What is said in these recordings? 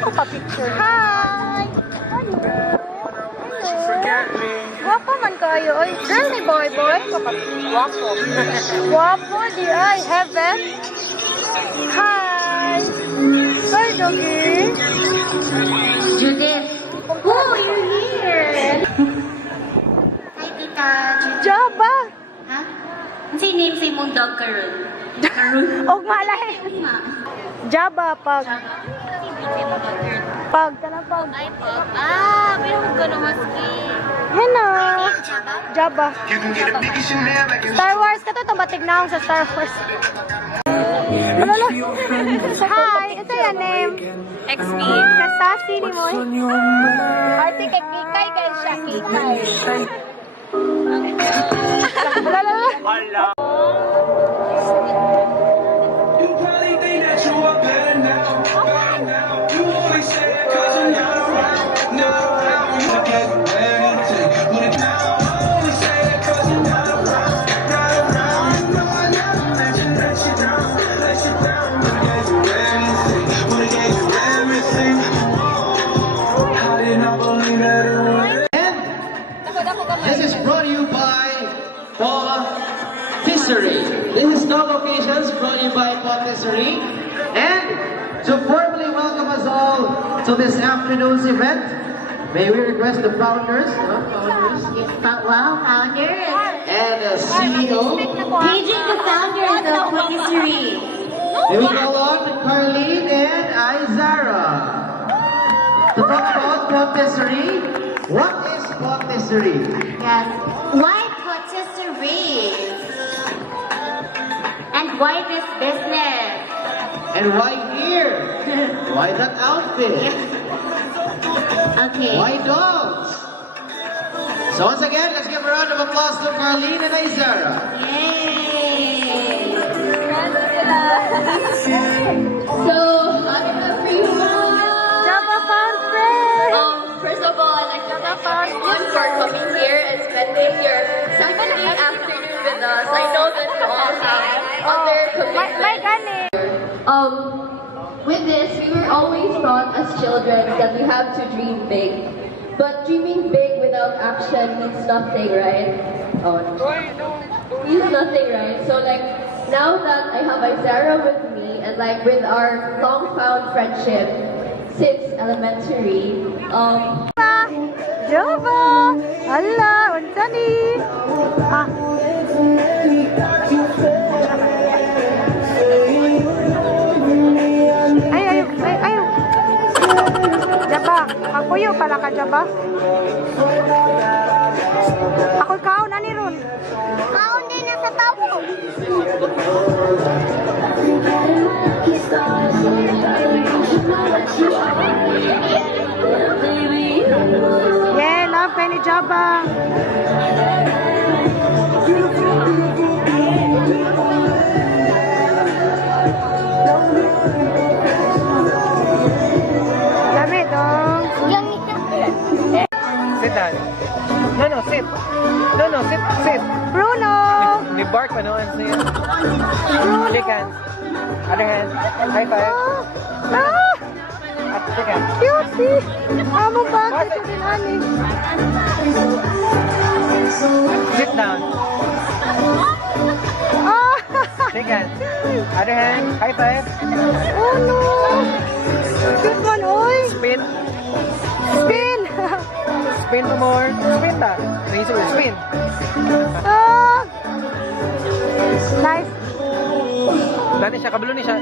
ko pa-picture. Hi! Wapo man kayo. Oy, girl ni boy. Wapo. Wapo di ay. Heaven. Hi! Hi, doggy. Judith. Oh, you're here. Hi, Tita Judith. Jabba. Ha? Ano name sa imong dog karon? Og malahi. Jabba pag. Pag. Ay, pag. Ah, pero ko na maski. Hello. Jabba. Jabba. Star Wars ka to batig na sa Star Wars. Alala. Hi, ito yung name. XP. Kasasi ni mo. Party kay Kikay kay siya Kikay. Alala. Hala. This is brought to you by Pawtisserie. This is dog occasions brought to you by Pawtisserie. And to formally welcome us all to this afternoon's event, may we request the founders, Founders. and CEO. Paging the founders of Pawtisserie. May we call on Carlene and Izara to talk about Pawtisserie. What is Pawtisserie? Yes. Why Pawtisserie? And why this business? And why here? Why that outfit? Okay. Why dogs? So once again, let's give a round of applause to Carlene and Izara. Yay! So, I'm the free one. Jabba found friends. First of all, I'd like to thank everyone for coming here and spending your Saturday afternoon with us. I know that you all have other May commitments. gani. With this, we were always taught as children that we have to dream big. But dreaming big without action means nothing, right? Oh, means nothing, right? So like, now that I have Izara with me and like with our long-found friendship since elementary, Jabba. Hala, unsa ni? Ah. Ay. Jabba, kapuyo pala ka, Jabba. Ako kaon ani ron. Kaon din na sa tabo. Yeah, love kay ni Jabba. Dami dong. Sit down. No, sit. No, sit. Bruno. Ni bark pa noon siya. Bruno. Shake hands. Other hand. High five. Ah, At shake hands. cutie. Amo ba ito din ani? Sit down. Ah. Shake hands. Other hand. High five. Oh no. Cute man oy. Spin. Spin. Spin no more. Spin ta. Spin. Ah. Nice. Dani siya, kabalo ni siya.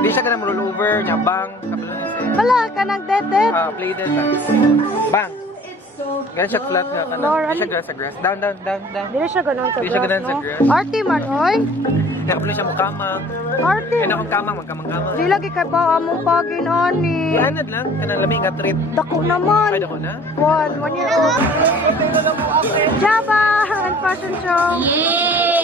Di siya ganang roll over. Niya bang. Kabalo ni siya. Wala ka nang dedet. Play din siya. Bang. Ganun siya flat nga. Lord, Di siya ganun sa grass. Down. Dili siya ganun sa Di siya grass, ganun sa no? grass. Arty man oy. Niya kabalo siya mukamang. Arty. Kaya akong kamang, magkamang-kamang. Di lagi kay pa among pagin ani. Ianad lang. Kanang lamig nga treat. Dako naman. Ay, dako na. 1 year old. Jabba and fashion show. Yay!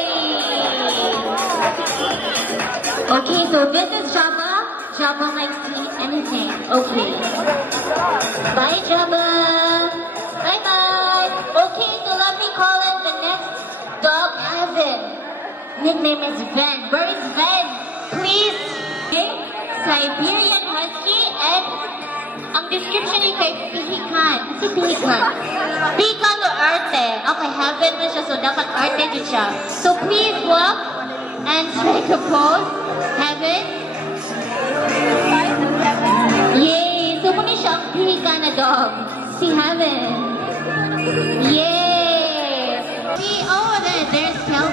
Okay, so this is Jabba. Jabba likes to eat anything. Okay. Bye, Jabba. Bye-bye. Okay, so let me call in the next dog, Evan. Nickname is Ven. Where is Ven? Please. Okay. Siberian Husky and description ni kay pihikan. Si pihikan. Pihikan o arte. Okay, heaven na siya, so dapat arte din siya. So please walk and strike a pose. Heaven. Yay! So muna siya ang pihikan na dog. Si Heaven. Yay! See, oh, there's Kelly.